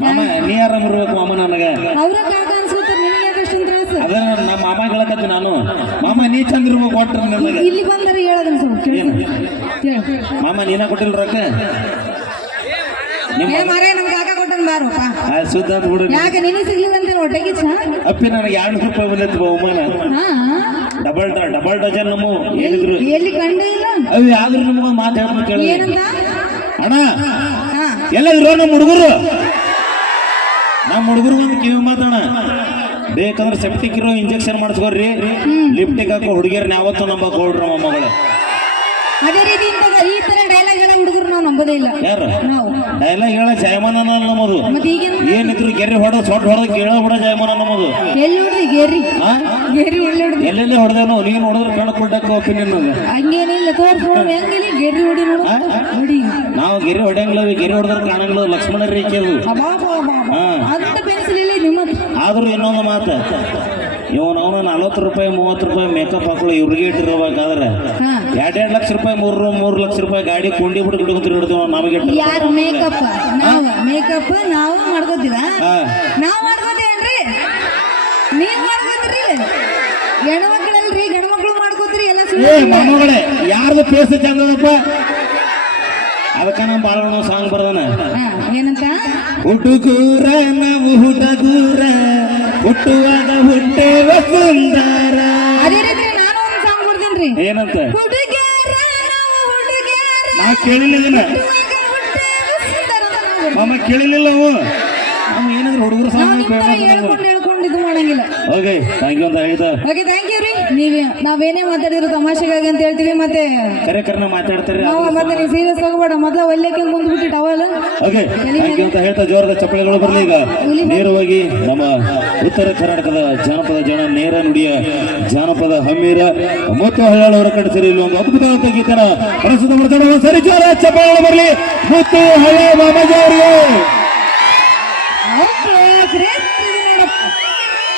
ಮಾಮ ನೀ ಆರಾಮ್ ಇರ್ಬೇಕು ಮಾಮ ನನಗ? ಅವ್ರ ಕಾಕ ಅನ್ಸ್ಕೊತಾರ ನಿನಗೆ ಯಾಕೆ ಅಷ್ಟೊಂದು ತ್ರಾಸ. ಅದ ನಮ್ಮ ಮಾಮ ಹೇಳಕತ್ತಿ ನಾನು. ಮಾಮ ನೀ ಚಂದ ಇರ್ಬೇಕು ಒಟ್ಟ ನನಗ. ಇಲ್ಲಿ ಬಂದಾರ ಹೇಳೋದನ್ನ ಸ್ವಲ್ಪ ಕೇಳು. ಮಾಮ ನೀನ ಕೊಟ್ಟಿಲ್ಲ ರೊಕ್ಕ? ನಿಮ್ಮ ಏ ಮಾರೇ ನಮ್ ಕಾಕ ಕೊಟ್ಟನ್ ಬಾರಪ್ಪ. ಆ, ಸುದ್ದ ಆತ್ ಬಿಡು ಯಾಕೆ ನಿನಗೆ ಸಿಗ್ಲಿಲ್ಲ ಅಂತ ಹೊಟ್ಟೆಗೆ? ಅಪ್ಪಿ ನನಗೆ ಎರಡು ರೂಪಾಯಿ ಬಂದೈತಿ ಬಹುಮಾನ ಡಬಲ್ ಡಬಲ್ ಡಜನ್ ನಮ್ಮ. ಹೇಳಿದ್ರು. ಎಲ್ಲಿ ಕಂಡೇ ಇಲ್ಲ? ಅವು ಯಾವ್ದ್ರ ನಿಮ್ಗೆ ಮಾತು ಹೇಳ್ಬೇಕು ಕೇಳಿ. ಏನಂತ? ಅಣ್ಣ ಹಾ. ಇರೋ ನಮ್ಮ ಹುಡುಗರು? ನಮ್ಮ ಹುಡುಗರು ಒಂದು ಕಿವಿ ಮಾತಾಣ ಬೇಕಂದ್ರೆ ಸೆಪ್ಟಿಕ್ ಇರೋ ಇಂಜೆಕ್ಷನ್ ಮಾಡಿಸ್ಕೊಡ್ರಿ. ಲಿಪ್ಟಿಕ್ ಹಾಕೋ ಹುಡುಗಿಯರ್ನ ಯಾವತ್ತೂ ನಂಬಕ್ ನಮ್ಮ ಮಗಳು. ಅದೇ ರೀತಿ ಈ ತರ ಡೈಲಾಗ್ ಹೇಳೋ ಹುಡುಗರು ನಾವು ನಂಬೋದೇ ಇಲ್ಲ. ಯಾರು? ನಾವು. ಡೈಲಾಗ್ ಹೇಳ ಜಯಮಾನ ನಮ್ಮದು. ಮತ್ತೆ ಈಗೇನು ಏನಿದ್ರು ಗೆರೆ ಹೊಡೆದು ಸೊಟ್ ಹೊಡೆದು ಕೇಳೋ ಬಿಡ ಜಯಮಾನ ನಮ್ಮದು. ಎಲ್ಲಿ ಹೊಡ್ದಿ ಗೆರಿ ಆ? ಗೆರಿ ಎಲ್ಲಿ ಹೊಡ್ದಿ ಎಲ್ಲೆಲ್ಲಿ ಹೊಡೆದೇನೋ ನೀನು ಹೊಡೆದ್ರೆ ಕಣ ಕೊಡ್ಡಕ್ಕ ಒಪಿನಿಯನ್ ಹಂಗೇನಿಲ್ಲ ತೋರ್ಸ್ಕೊಡು ಹೆಂಗಿಲ್ಲ ಗೆರಿ ಹೊಡಿ ನೋಡು. ಹೊಡಿ. ನಾವು ಗೆರೆ ಹೊಡೆಯಂಗಿಲ್ಲ ಗೆರೆ ಹೊಡೆದ್ರೆ ಕಾಣಂಗಿಲ್ಲ. ಲಕ್ಷ್ಮಣ ರೇಖೆ ಅದು. ಅಂತ ಪೆನ್ಸಿಲ್ ಇಲ್ಲಿ ನಿಮ್ಮ. ಆದ್ರೂ ಇನ್ನೊಂದು ಮಾತು. ಇವನು ನಲವತ್ತು ನಲ್ವತ್ತು ರೂಪಾಯಿ ಮೂವತ್ತು ರೂಪಾಯಿ ಮೇಕಪ್ ಹಾಕೊಳ್ಳೋ ಇವ್ರಿಗೆ ಇಟ್ಟಿರ್ಬೇಕಾದ್ರೆ ಎರಡೆರಡು ಲಕ್ಷ ರೂಪಾಯಿ ಮೂರು ಮೂರು ಲಕ್ಷ ರೂಪಾಯಿ ಗಾಡಿ ಕೊಂಡಿ ಬಿಟ್ಟು ಹಿಡ್ಕೊಂಡು ಹಿಡಿದು ನಮಗೆ ಯಾರು ಮೇಕಪ್ ನಾವು. ಮೇಕಪ್ ನಾವು ಮಾಡ್ಕೋತೀವ ನಾವು ಮಾಡ್ಕೋತೀವೇನ್ರಿ ನೀವ್ ಮಾಡ್ಕೋತೀರಿ? ಹೆಣ್ಮಕ್ಳಲ್ರಿ ಗಂಡ್ಮಕ್ಳು ಮಾಡ್ಕೋತೀರಿ ಎಲ್ಲ ಏ ಮೊಮ್ಮಗಳೇ ಯಾರ್ದು ಫೇಸ್ ಚಂದದಪ್ಪ ಅದಕ್ಕ ನಮ್ಮ ಬಾಳಣ್ಣ ಸಾಂಗ್ ಬರ್ದಾನ. ಏನಂತ? ಹುಡುಗೂರ ನಾವು ಹುಡುಗೂರ. ಹುಟ್ಟುವಾಗ ಹುಟ್ಟೇವ ಸುಂದರ ಅದೇ ರೀತಿ ನಾನು ಒಂದು ಸಾಂಗ್ ಕೊಡ್ತೀನಿ ಏನಂತ? ಹುಡುಗ್ಯಾರ ನಾವು ಹುಡುಗ್ಯಾರ ನಾ ಕೇಳಿಲ್ಲ ಇದನ್ನ ಹುಟ್ಟುವಾಗ ಹುಟ್ಟೇವ ಸುಂದರ ಅಂತ ನಾವು ಕೊಡ್ತೀವಿ. ಮಾಮ ಕೇಳಿಲ್ಲ ಅವು ನಾವು ಏನಾದ್ರು ಹುಡುಗರು ನಾವು ಸಾಂಗ್ ನಿಮ್ ತರ ಹೇಳ್ಕೊಂಡು ಇದು ಮಾಡಂಗಿಲ್ಲ. ಓಕೆ ಥ್ಯಾಂಕ್ ಯು ಅಂತ ಹೇಳ್ತಾ ಓಕೆ ಥ್ಯಾಂಕ್ ಯು ರೀ. ನೀವೇ ನಾವೇನೇ ಮಾತಾಡಿದ್ರು ತಮಾಷೆಗಾಗಿ ಅಂತ ಹೇಳ್ತೀವಿ ಮತ್ತೆ ಕರೆ ಕರೆನ ಮಾತಾಡ್ತಾರೆ ನಾವು ಮತ್ತೆ ನೀವು ಸೀರಿಯಸ್ ಆಗಬೇಡ ಮೊದಲ ಒಳ್ಳೆಕ್ಕೆ ಮುಂದ್ಬಿಟ್ಟು ಟವಲ್. ಓಕೆ ಥ್ಯಾಂಕ್ ಯು ಅಂತ ಹೇಳ್ತಾ ಜೋರದ ಚಪ್ಪಳೆಗಳು ಬರಲಿ ಈಗ. ನೇರವಾಗಿ ನಮ್ಮ ಉತ್ತರ ಕರ್ನಾಟಕದ ಜಾನಪದ ಜನ ನೇರ ನುಡಿಯ ಜಾನಪದ ಹಮ್ಮೀರ ಮತ್ತು ಹಳ್ಳಾಳವರ ಕಟ್ಟಿಸಿರಿ ಇಲ್ಲಿ ಒಂದು ಅದ್ಭುತವಾದ ಗೀತನ ಪ್ರಸ್ತುತ ಮಾಡ್ತಾರೆ ಸರಿ ಜೋರ ಚಪ್ಪಳೆಗಳು ಬರಲಿ. ಮತ್ತು ಹಳ್ಳ ಮಾಮಜ ಅವರಿಗೆ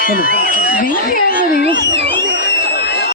ಓಕೆ ಗ್ರೇಟ್ ಬೆಂಕಿ ಆಗ್ಬೋದು ಇವು.